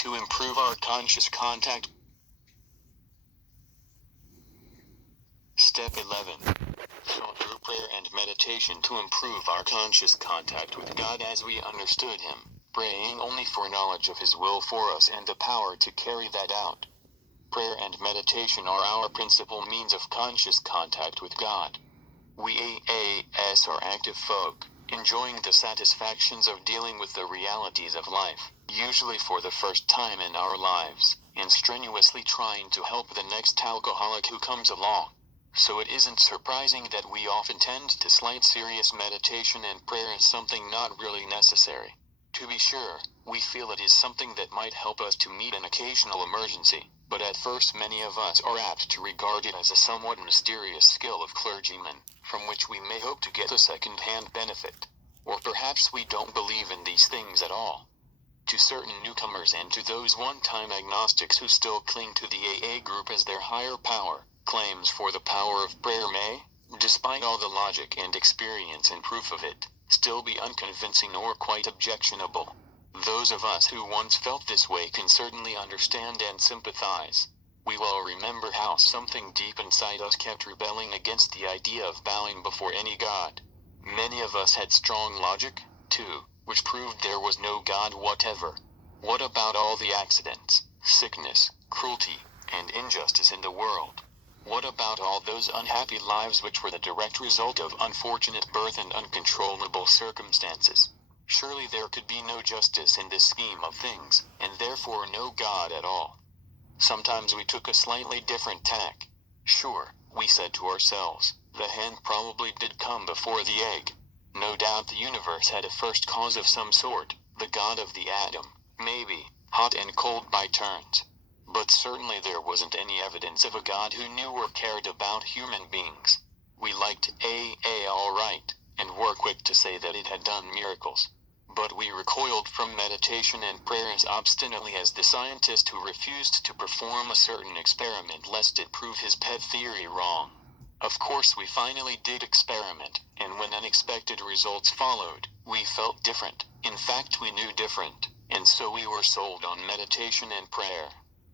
To improve our conscious contact. Step 11. Through prayer and meditation to improve our conscious contact with God as we understood Him, praying only for knowledge of His will for us and the power to carry that out. Prayer and meditation are our principal means of conscious contact with God. We AAS are active folk, enjoying the satisfactions of dealing with the realities of life, usually for the first time in our lives, and strenuously trying to help the next alcoholic who comes along. So it isn't surprising that we often tend to slight serious meditation and prayer as something not really necessary. To be sure, we feel it is something that might help us to meet an occasional emergency, but at first many of us are apt to regard it as a somewhat mysterious skill of clergymen, from which we may hope to get a second-hand benefit. Or perhaps we don't believe in these things at all. To certain newcomers and to those one-time agnostics who still cling to the AA group as their higher power, claims for the power of prayer may, despite all the logic and experience and proof of it, still be unconvincing or quite objectionable. Those of us who once felt this way can certainly understand and sympathize. We well remember how something deep inside us kept rebelling against the idea of bowing before any god. Many of us had strong logic, too, which proved there was no God whatever. What about all the accidents, sickness, cruelty, and injustice in the world? What about all those unhappy lives which were the direct result of unfortunate birth and uncontrollable circumstances? Surely there could be no justice in this scheme of things, and therefore no God at all. Sometimes we took a slightly different tack. Sure, we said to ourselves, the hen probably did come before the egg. No doubt the universe had a first cause of some sort, the God of the atom, maybe, hot and cold by turns. But certainly there wasn't any evidence of a God who knew or cared about human beings. We liked AA all right, and were quick to say that it had done miracles. But we recoiled from meditation and prayer as obstinately as the scientist who refused to perform a certain experiment lest it prove his pet theory wrong. Of course we finally did experiment, and when unexpected results followed, we felt different. In fact we knew different, and so we were sold on meditation and prayer.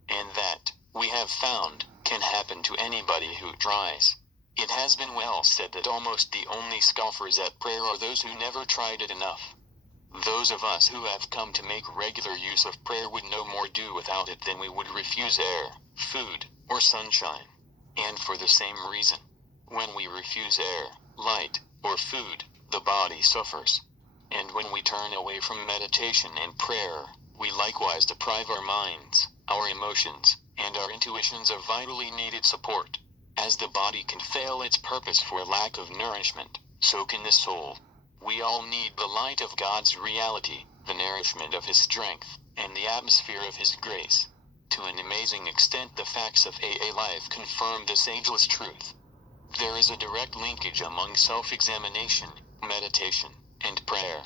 And that, we have found, can happen to anybody who tries. It has been well said that almost the only scoffers at prayer are those who never tried it enough. Those of us who have come to make regular use of prayer would no more do without it than we would refuse air, food, or sunshine. And for the same reason. When we refuse air, light, or food, the body suffers. And when we turn away from meditation and prayer, we likewise deprive our minds, our emotions, and our intuitions of vitally needed support. As the body can fail its purpose for lack of nourishment, so can the soul. We all need the light of God's reality, the nourishment of His strength, and the atmosphere of His grace. To an amazing extent the facts of AA life confirm this ageless truth. There is a direct linkage among self-examination, meditation, and prayer.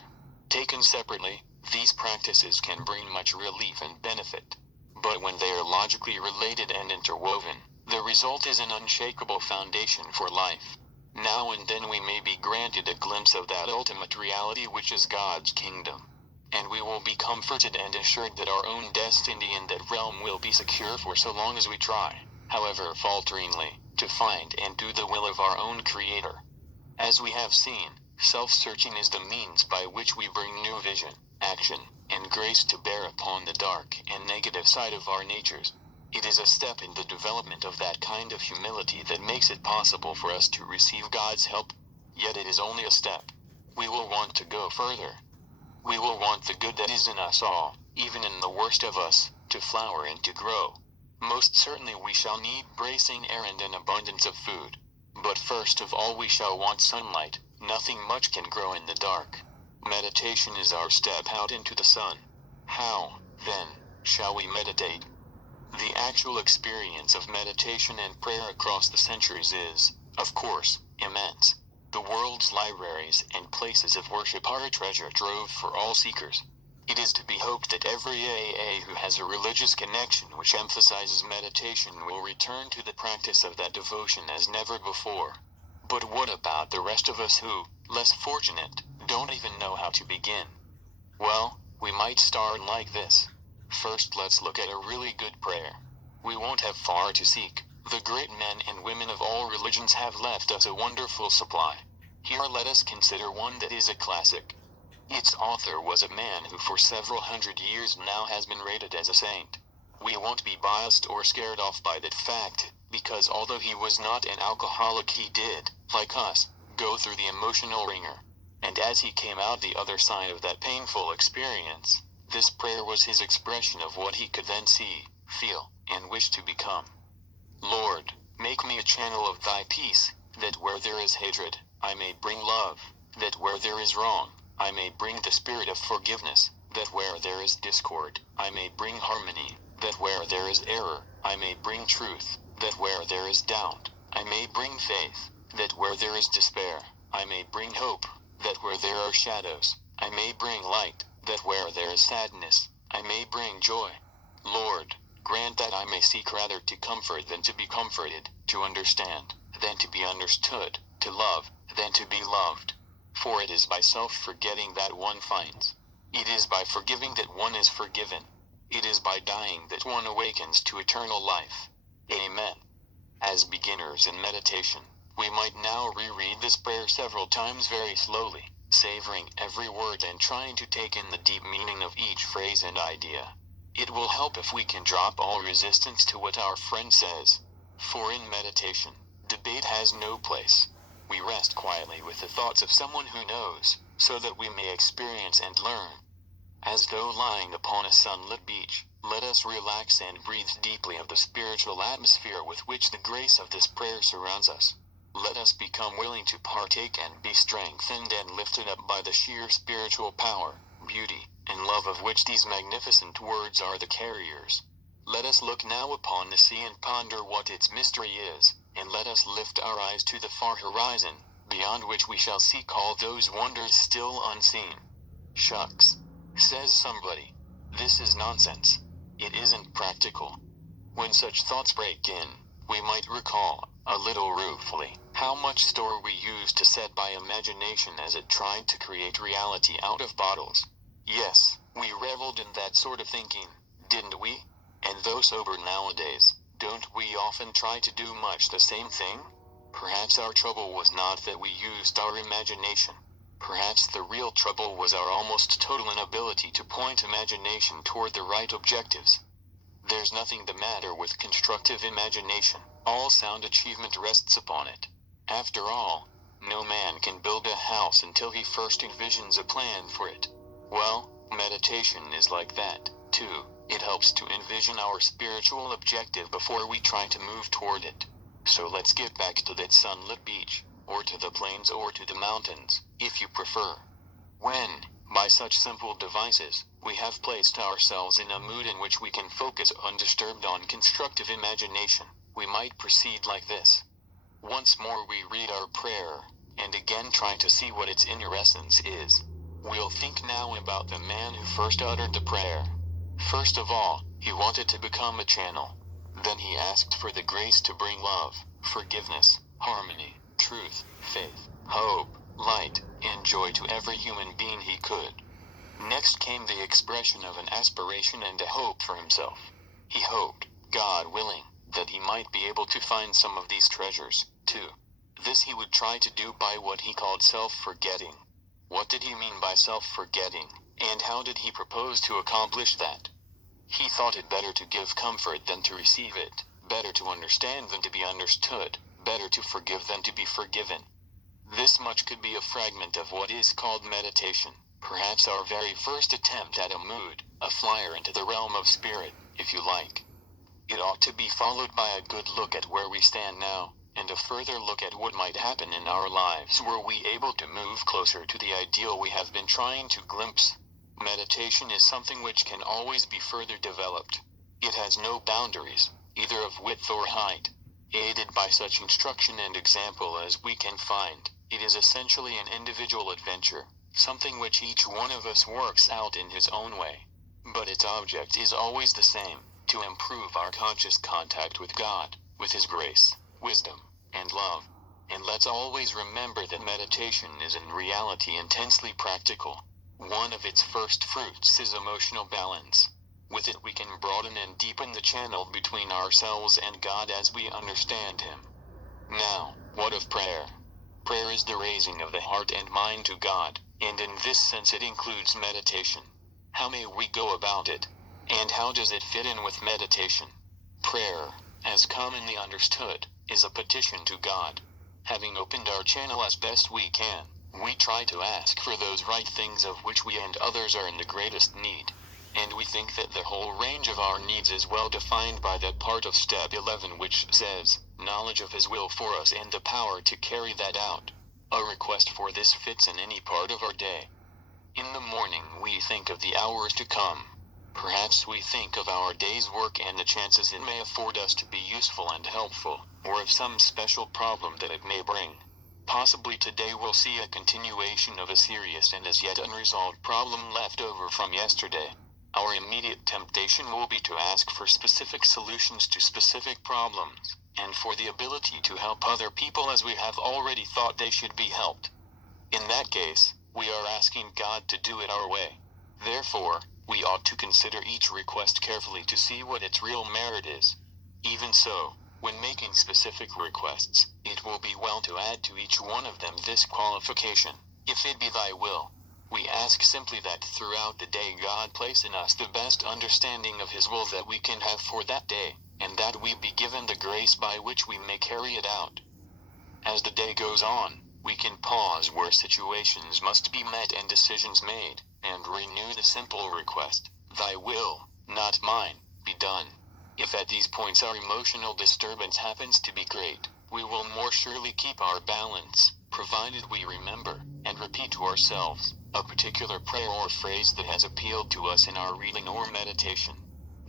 Taken separately, these practices can bring much relief and benefit. But when they are logically related and interwoven, the result is an unshakable foundation for life. Now and then we may be granted a glimpse of that ultimate reality which is God's kingdom. And we will be comforted and assured that our own destiny in that realm will be secure for so long as we try, however falteringly, to find and do the will of our own Creator. As we have seen, self-searching is the means by which we bring new vision, action, and grace to bear upon the dark and negative side of our natures. It is a step in the development of that kind of humility that makes it possible for us to receive God's help. Yet it is only a step. We will want to go further. We will want the good that is in us all, even in the worst of us, to flower and to grow. Most certainly we shall need bracing air and an abundance of food. But first of all we shall want sunlight. Nothing much can grow in the dark. Meditation is our step out into the sun. How, then, shall we meditate? The actual experience of meditation and prayer across the centuries is, of course, immense. The world's libraries and places of worship are a treasure trove for all seekers. It is to be hoped that every AA who has a religious connection which emphasizes meditation will return to the practice of that devotion as never before. But what about the rest of us who, less fortunate, don't even know how to begin? Well, we might start like this. First, let's look at a really good prayer. We won't have far to seek. The great men and women of all religions have left us a wonderful supply. Here let us consider one that is a classic. Its author was a man who for several hundred years now has been rated as a saint. We won't be biased or scared off by that fact, because although he was not an alcoholic, he did, like us, go through the emotional wringer. And as he came out the other side of that painful experience, this prayer was his expression of what he could then see, feel, and wish to become. Lord, make me a channel of thy peace, that where there is hatred, I may bring love, that where there is wrong, I may bring the spirit of forgiveness, that where there is discord, I may bring harmony, that where there is error, I may bring truth, that where there is doubt, I may bring faith, that where there is despair, I may bring hope, that where there are shadows, I may bring light, that where there is sadness, I may bring joy. Lord, grant that I may seek rather to comfort than to be comforted, to understand than to be understood, to love than to be loved. For it is by self-forgetting that one finds. It is by forgiving that one is forgiven. It is by dying that one awakens to eternal life. Amen. As beginners in meditation, we might now reread this prayer several times very slowly, savoring every word and trying to take in the deep meaning of each phrase and idea. It will help if we can drop all resistance to what our friend says. For in meditation, debate has no place. We rest quietly with the thoughts of someone who knows, so that we may experience and learn. As though lying upon a sunlit beach, let us relax and breathe deeply of the spiritual atmosphere with which the grace of this prayer surrounds us. Let us become willing to partake and be strengthened and lifted up by the sheer spiritual power, beauty, and love of which these magnificent words are the carriers. Let us look now upon the sea and ponder what its mystery is, and let us lift our eyes to the far horizon, beyond which we shall seek all those wonders still unseen. Shucks, says somebody. This is nonsense. It isn't practical. When such thoughts break in, we might recall, a little ruefully, how much store we used to set by imagination as it tried to create reality out of bottles. Yes, we reveled in that sort of thinking, didn't we? And though sober nowadays, don't we often try to do much the same thing? Perhaps our trouble was not that we used our imagination. Perhaps the real trouble was our almost total inability to point imagination toward the right objectives. There's nothing the matter with constructive imagination. All sound achievement rests upon it. After all, no man can build a house until he first envisions a plan for it. Well, meditation is like that, too. It helps to envision our spiritual objective before we try to move toward it. So let's get back to that sunlit beach, or to the plains or to the mountains, if you prefer. When, by such simple devices, we have placed ourselves in a mood in which we can focus undisturbed on constructive imagination, we might proceed like this. Once more we read our prayer, and again try to see what its inner essence is. We'll think now about the man who first uttered the prayer. First of all, he wanted to become a channel. Then he asked for the grace to bring love, forgiveness, harmony, truth, faith, hope, light, and joy to every human being he could. Next came the expression of an aspiration and a hope for himself. He hoped, God willing, that he might be able to find some of these treasures, too. This he would try to do by what he called self-forgetting. What did he mean by self-forgetting, and how did he propose to accomplish that? He thought it better to give comfort than to receive it, better to understand than to be understood, better to forgive than to be forgiven. This much could be a fragment of what is called meditation, perhaps our very first attempt at a mood, a flyer into the realm of spirit, if you like. It ought to be followed by a good look at where we stand now, and a further look at what might happen in our lives were we able to move closer to the ideal we have been trying to glimpse. Meditation is something which can always be further developed. It has no boundaries, either of width or height. Aided by such instruction and example as we can find, it is essentially an individual adventure, something which each one of us works out in his own way. But its object is always the same, to improve our conscious contact with God, with His grace, wisdom, and love. And let's always remember that meditation is in reality intensely practical. One of its first fruits is emotional balance. With it we can broaden and deepen the channel between ourselves and God as we understand Him. Now, what of prayer? Prayer is the raising of the heart and mind to God, and in this sense it includes meditation. How may we go about it? And how does it fit in with meditation? Prayer, as commonly understood, is a petition to God. Having opened our channel as best we can, we try to ask for those right things of which we and others are in the greatest need. And we think that the whole range of our needs is well defined by that part of step 11 which says, knowledge of His will for us and the power to carry that out. A request for this fits in any part of our day. In the morning we think of the hours to come. Perhaps we think of our day's work and the chances it may afford us to be useful and helpful, or of some special problem that it may bring. Possibly today we'll see a continuation of a serious and as yet unresolved problem left over from yesterday. Our immediate temptation will be to ask for specific solutions to specific problems, and for the ability to help other people as we have already thought they should be helped. In that case, we are asking God to do it our way. Therefore, we ought to consider each request carefully to see what its real merit is. Even so, when making specific requests, it will be well to add to each one of them this qualification, if it be Thy will. We ask simply that throughout the day God place in us the best understanding of His will that we can have for that day, and that we be given the grace by which we may carry it out. As the day goes on, we can pause where situations must be met and decisions made, and renew the simple request, Thy will, not mine, be done. If at these points our emotional disturbance happens to be great, we will more surely keep our balance, provided we remember, and repeat to ourselves, a particular prayer or phrase that has appealed to us in our reading or meditation.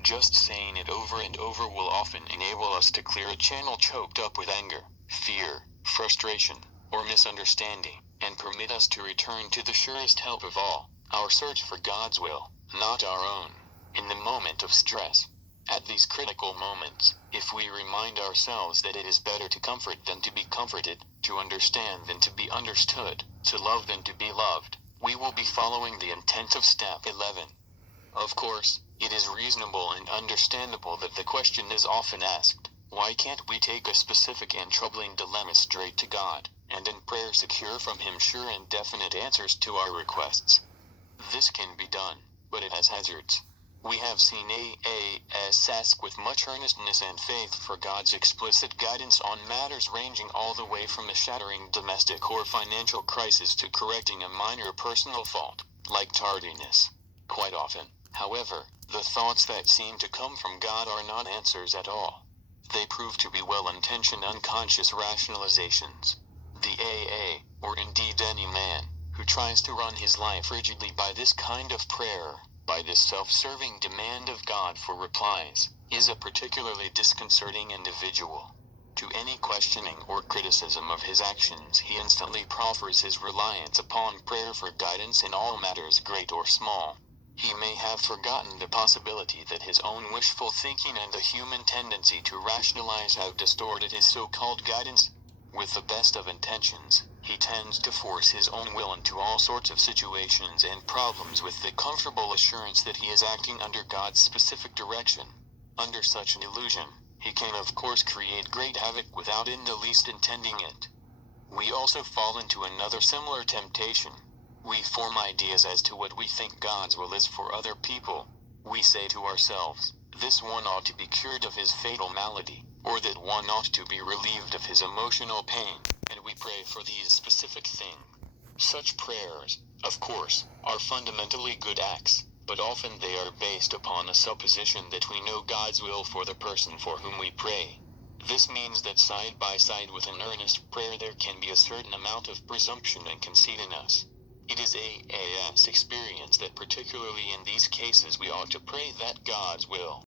Just saying it over and over will often enable us to clear a channel choked up with anger, fear, frustration, or misunderstanding, and permit us to return to the surest help of all, our search for God's will, not our own, in the moment of stress. At these critical moments, if we remind ourselves that it is better to comfort than to be comforted, to understand than to be understood, to love than to be loved, we will be following the intent of step 11. Of course, it is reasonable and understandable that the question is often asked, why can't we take a specific and troubling dilemma straight to God, and in prayer secure from Him sure and definite answers to our requests? This can be done, but it has hazards. We have seen A.S. ask with much earnestness and faith for God's explicit guidance on matters ranging all the way from a shattering domestic or financial crisis to correcting a minor personal fault, like tardiness. Quite often, however, the thoughts that seem to come from God are not answers at all. They prove to be well-intentioned unconscious rationalizations. The AA, or indeed any man, who tries to run his life rigidly by this kind of prayer, by this self-serving demand of God for replies, is a particularly disconcerting individual. To any questioning or criticism of his actions he instantly proffers his reliance upon prayer for guidance in all matters great or small. He may have forgotten the possibility that his own wishful thinking and the human tendency to rationalize have distorted his so-called guidance. With the best of intentions, he tends to force his own will into all sorts of situations and problems with the comfortable assurance that he is acting under God's specific direction. Under such an illusion, he can of course create great havoc without in the least intending it. We also fall into another similar temptation. We form ideas as to what we think God's will is for other people. We say to ourselves, this one ought to be cured of his fatal malady, or that one ought to be relieved of his emotional pain, and we pray for these specific things. Such prayers, of course, are fundamentally good acts, but often they are based upon a supposition that we know God's will for the person for whom we pray. This means that side by side with an earnest prayer there can be a certain amount of presumption and conceit in us. It is A.S. experience that particularly in these cases we ought to pray that God's will